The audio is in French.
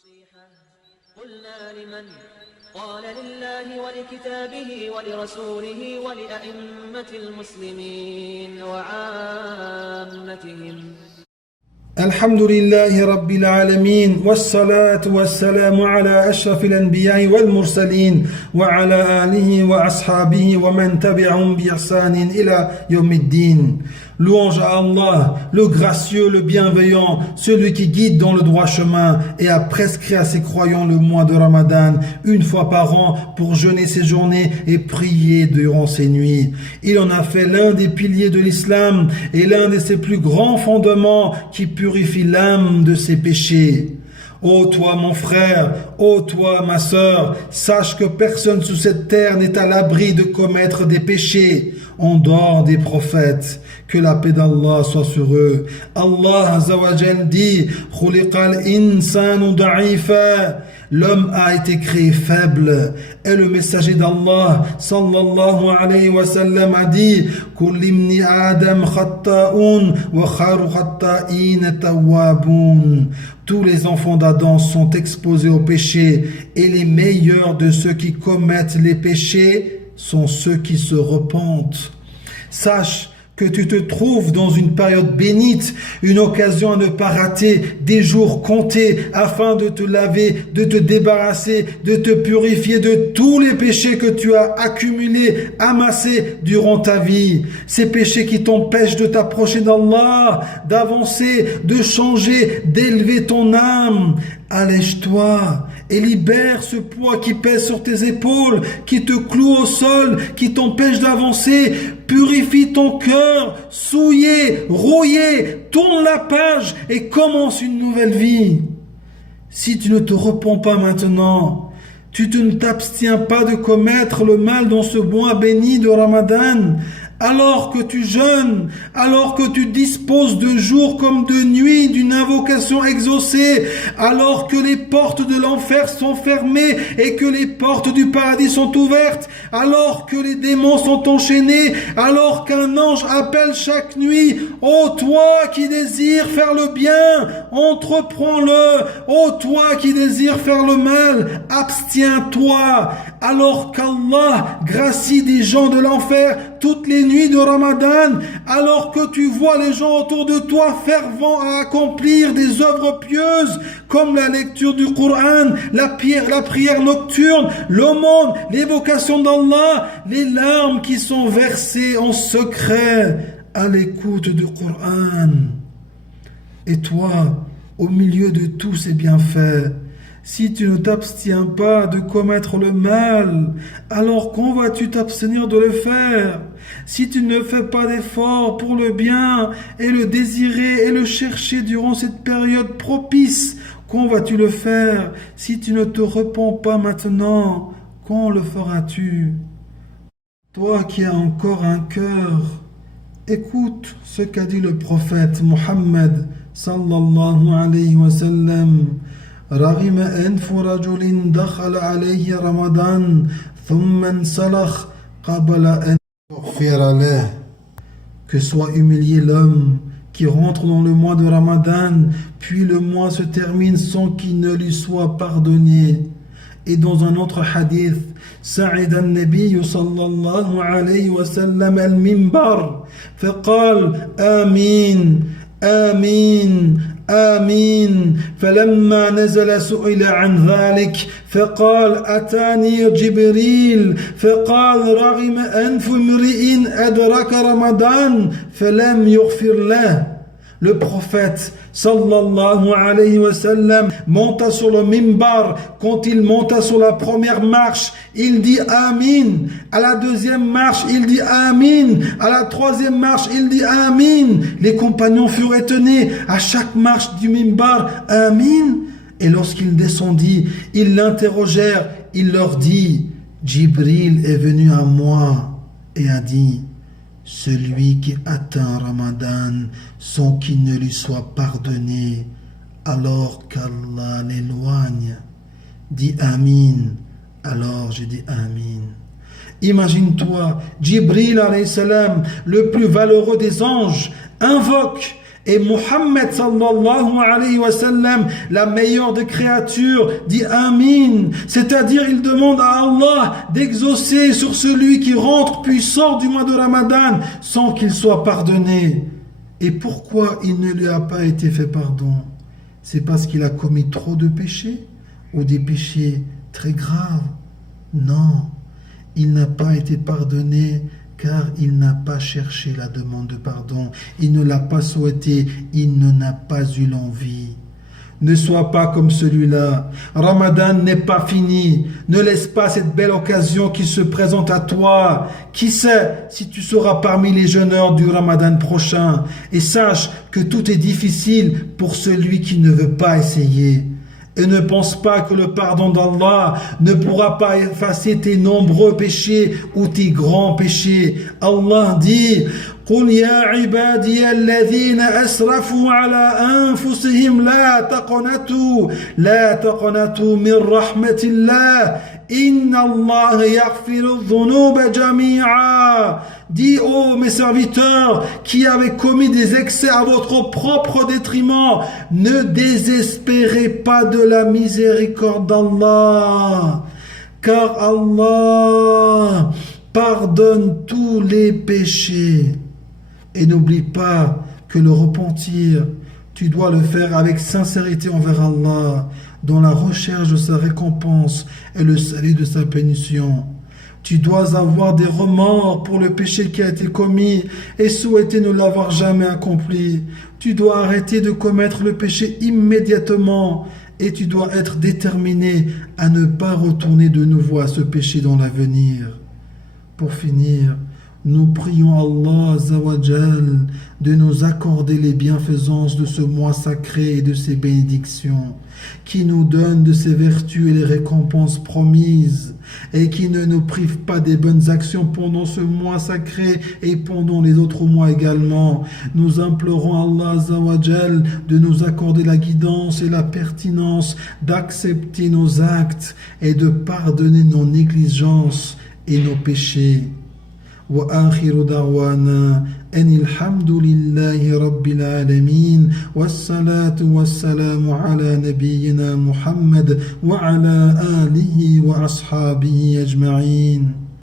قلنا لمن قال لله ولكتابه ولرسوله ولأئمة المسلمين وعامتهم. الحمد لله رب العالمين والصلاة والسلام على أشرف الأنبياء والمرسلين وعلى آله وأصحابه ومن تبعهم بإحسان إلى يوم الدين. Louange à Allah, le gracieux, le bienveillant, celui qui guide dans le droit chemin et a prescrit à ses croyants le mois de Ramadan, une fois par an, pour jeûner ses journées et prier durant ses nuits. Il en a fait l'un des piliers de l'islam et l'un de ses plus grands fondements qui purifie l'âme de ses péchés. Ô toi mon frère, ô toi ma sœur, sache que personne sous cette terre n'est à l'abri de commettre des péchés en dehors des prophètes. Que la paix d'Allah soit sur eux. Allah Azza wa Jal dit: Khuliqal insanu da'ifa. L'homme a été créé faible. Et le messager d'Allah sallallahu alayhi wa sallam a dit: Kulli ibni Adam khatta'un wa khairu khatta'in tawwabun. Tous les enfants d'Adam sont exposés au péché et les meilleurs de ceux qui commettent les péchés sont ceux qui se repentent. Sache que tu te trouves dans une période bénite, une occasion à ne pas rater, des jours comptés afin de te laver, de te débarrasser, de te purifier de tous les péchés que tu as accumulés, amassés durant ta vie. Ces péchés qui t'empêchent de t'approcher d'Allah, d'avancer, de changer, d'élever ton âme. Allège-toi et libère ce poids qui pèse sur tes épaules, qui te cloue au sol, qui t'empêche d'avancer. Purifie ton cœur, souillé, rouillé, tourne la page et commence une nouvelle vie. Si tu ne te repens pas maintenant, tu ne t'abstiens pas de commettre le mal dans ce mois béni de Ramadan, alors que tu jeûnes, alors que tu disposes de jours comme de nuits d'une invocation exaucée, alors que les portes de l'enfer sont fermées et que les portes du paradis sont ouvertes, alors que les démons sont enchaînés, alors qu'un ange appelle chaque nuit: ô toi qui désires faire le bien, entreprends-le. Ô toi qui désires faire le mal, abstiens-toi. Alors qu'Allah gracie des gens de l'enfer toutes les nuits de Ramadan, alors que tu vois les gens autour de toi fervents à accomplir des œuvres pieuses comme la lecture du Coran, la prière nocturne, l'aumône, l'évocation d'Allah, les larmes qui sont versées en secret à l'écoute du Coran. Et toi, au milieu de tous ces bienfaits, si tu ne t'abstiens pas de commettre le mal, alors quand vas-tu t'abstenir de le faire? Si tu ne fais pas d'efforts pour le bien et le désirer et le chercher durant cette période propice, quand vas-tu le faire? Si tu ne te repens pas maintenant, quand le feras-tu? Toi qui as encore un cœur, écoute ce qu'a dit le prophète Muhammad sallallahu alayhi wa sallam. رغم أنف رجل دخل عليه رمضان ثم انسلخ قبل أن يغفر له. Que soit humilié l'homme qui rentre dans le mois de Ramadan, puis le mois se termine sans qu'il ne lui soit pardonné. Et dans un autre hadith, سعد النبي صلى الله عليه وسلم المنبر فقال آمين آمين آمين. فلما نزل سئل عن ذلك فقال أتاني جبريل فقال رغم أنف امرئ أدرك رمضان فلم يغفر له. Le prophète sallallahu alayhi wa sallam monta sur le mimbar. Quand il monta sur la première marche, il dit Amin. À la deuxième marche, il dit Amin. À la troisième marche, il dit Amin. Les compagnons furent étonnés. À chaque marche du mimbar, Amin. Et lorsqu'il descendit, ils l'interrogèrent. Il leur dit: Jibril est venu à moi et a dit: celui qui atteint Ramadan sans qu'il ne lui soit pardonné, alors qu'Allah l'éloigne, dit Amin. Alors j'ai dit Amin. Imagine-toi, Jibril alayhi salam, le plus valeureux des anges, invoque Et Muhammad sallallahu alayhi wa sallam, la meilleure des créatures, dit Amin. C'est-à-dire, il demande à Allah d'exaucer sur celui qui rentre puis sort du mois de Ramadan sans qu'il soit pardonné. Et pourquoi il ne lui a pas été fait pardon? C'est parce qu'il a commis trop de péchés ou des péchés très graves? Non, il n'a pas été pardonné car il n'a pas cherché la demande de pardon, il ne l'a pas souhaité, il n'en a pas eu l'envie. Ne sois pas comme celui-là. Ramadan n'est pas fini. Ne laisse pas cette belle occasion qui se présente à toi. Qui sait si tu seras parmi les jeûneurs du Ramadan prochain. Et sache que tout est difficile pour celui qui ne veut pas essayer. Et ne pense pas que le pardon d'Allah ne pourra pas effacer tes nombreux péchés ou tes grands péchés. Allah dit: قل يا عبادي الذين أسرفوا على أنفسهم لا تقنطوا من رحمة الله إن الله يغفر الذنوب جميعا. Dis, ô mes serviteurs qui avez commis des excès à votre propre détriment, ne désespérez pas de la miséricorde d'Allah, car Allah pardonne tous les péchés. Et n'oublie pas que le repentir, tu dois le faire avec sincérité envers Allah, dans la recherche de sa récompense et le salut de sa punition. Tu dois avoir des remords pour le péché qui a été commis et souhaiter ne l'avoir jamais accompli. Tu dois arrêter de commettre le péché immédiatement et tu dois être déterminé à ne pas retourner de nouveau à ce péché dans l'avenir. Pour finir, nous prions Allah Azzawajal de nous accorder les bienfaisances de ce mois sacré et de ses bénédictions, qui nous donne de ses vertus et les récompenses promises, et qui ne nous prive pas des bonnes actions pendant ce mois sacré et pendant les autres mois également. Nous implorons Allah Azzawajal de nous accorder la guidance et la pertinence d'accepter nos actes et de pardonner nos négligences et nos péchés. وآخر دعوانا أن الحمد لله رب العالمين والصلاة والسلام على نبينا محمد وعلى آله وأصحابه أجمعين.